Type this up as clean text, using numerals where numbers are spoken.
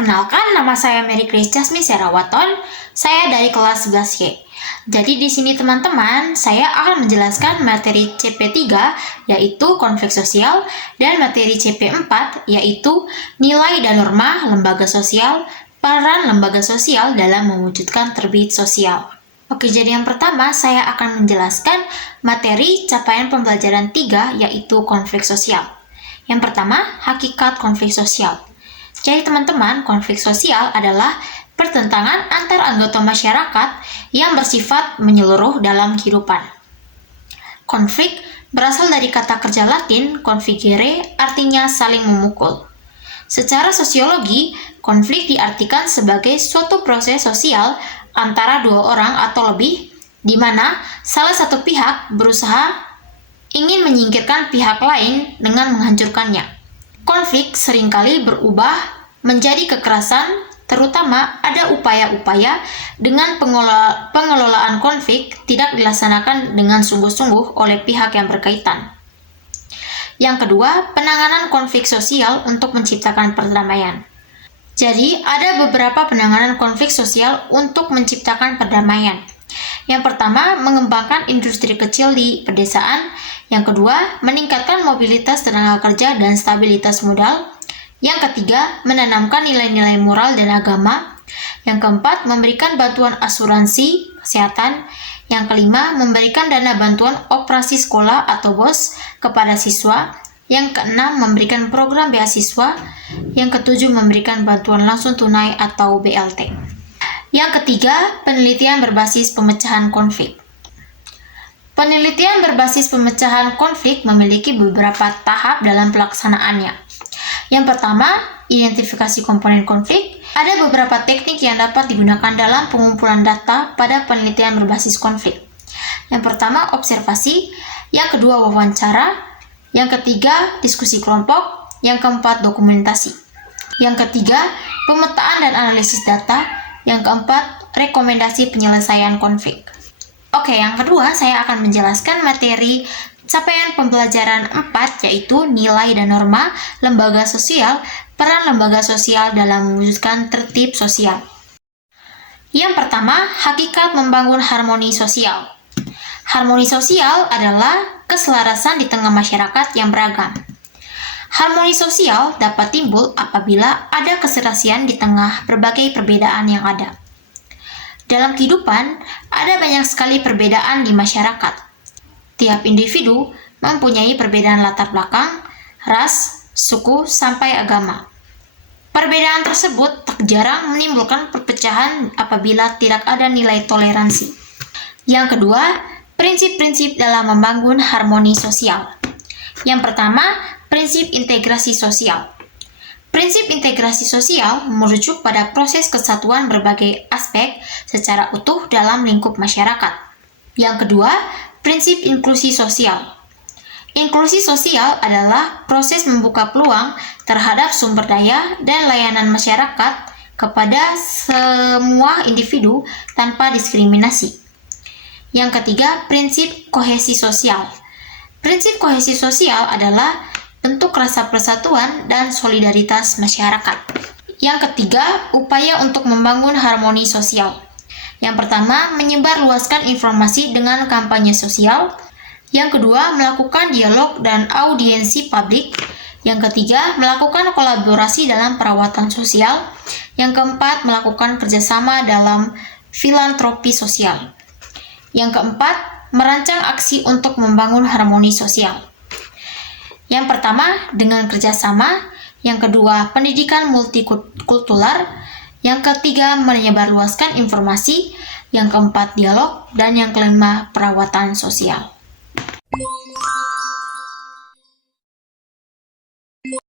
Perkenalkan, nama saya Mary Grace Jasmine Serawaton. Saya dari kelas 11Y. Jadi di sini teman-teman, saya akan menjelaskan materi CP3 yaitu konflik sosial dan materi CP4 yaitu nilai dan norma lembaga sosial, peran lembaga sosial dalam mewujudkan terbit sosial. Oke, jadi yang pertama saya akan menjelaskan materi capaian pembelajaran 3 yaitu konflik sosial. Yang pertama, hakikat konflik sosial. Jadi teman-teman, konflik sosial adalah pertentangan antar anggota masyarakat yang bersifat menyeluruh dalam kehidupan. Konflik berasal dari kata kerja Latin configere, artinya saling memukul. Secara sosiologi, konflik diartikan sebagai suatu proses sosial antara dua orang atau lebih, di mana salah satu pihak berusaha ingin menyingkirkan pihak lain dengan menghancurkannya. Konflik seringkali berubah menjadi kekerasan, terutama ada upaya-upaya dengan pengelolaan konflik tidak dilaksanakan dengan sungguh-sungguh oleh pihak yang berkaitan. Yang kedua, penanganan konflik sosial untuk menciptakan perdamaian. Jadi, ada beberapa penanganan konflik sosial untuk menciptakan perdamaian. Yang pertama, mengembangkan industri kecil di pedesaan. Yang kedua, meningkatkan mobilitas tenaga kerja dan stabilitas modal. Yang ketiga, menanamkan nilai-nilai moral dan agama. Yang keempat, memberikan bantuan asuransi kesehatan. Yang kelima, memberikan dana bantuan operasi sekolah atau BOS kepada siswa. Yang keenam, memberikan program beasiswa. Yang ketujuh, memberikan bantuan langsung tunai atau BLT. Yang ketiga, penelitian berbasis pemecahan konflik. Penelitian berbasis pemecahan konflik memiliki beberapa tahap dalam pelaksanaannya. Yang pertama, identifikasi komponen konflik. Ada beberapa teknik yang dapat digunakan dalam pengumpulan data pada penelitian berbasis konflik. Yang pertama, observasi. Yang kedua, wawancara. Yang ketiga, diskusi kelompok. Yang keempat, dokumentasi. Yang ketiga, pemetaan dan analisis data. Yang keempat, rekomendasi penyelesaian konflik. Oke, yang kedua saya akan menjelaskan materi capaian pembelajaran 4 yaitu nilai dan norma lembaga sosial, peran lembaga sosial dalam mewujudkan tertib sosial. Yang pertama, hakikat membangun harmoni sosial. Harmoni sosial adalah keselarasan di tengah masyarakat yang beragam. Harmoni sosial dapat timbul apabila ada keserasian di tengah berbagai perbedaan yang ada. Dalam kehidupan, ada banyak sekali perbedaan di masyarakat. Tiap individu mempunyai perbedaan latar belakang, ras, suku, sampai agama. Perbedaan tersebut tak jarang menimbulkan perpecahan apabila tidak ada nilai toleransi. Yang kedua, prinsip-prinsip dalam membangun harmoni sosial. Yang pertama, prinsip integrasi sosial. Prinsip integrasi sosial merujuk pada proses kesatuan berbagai aspek secara utuh dalam lingkup masyarakat. Yang kedua, prinsip inklusi sosial. Inklusi sosial adalah proses membuka peluang terhadap sumber daya dan layanan masyarakat kepada semua individu tanpa diskriminasi. Yang ketiga, prinsip kohesi sosial. Prinsip kohesi sosial adalah bentuk rasa persatuan dan solidaritas masyarakat. Yang ketiga, upaya untuk membangun harmoni sosial. Yang pertama, menyebarluaskan informasi dengan kampanye sosial. Yang kedua, melakukan dialog dan audiensi publik. Yang ketiga, melakukan kolaborasi dalam perawatan sosial. Yang keempat, melakukan kerjasama dalam filantropi sosial. Yang keempat, merancang aksi untuk membangun harmoni sosial. Yang pertama, dengan kerjasama. Yang kedua, pendidikan multikultural. Yang ketiga, menyebarluaskan informasi. Yang keempat, dialog. Dan yang kelima, perawatan sosial.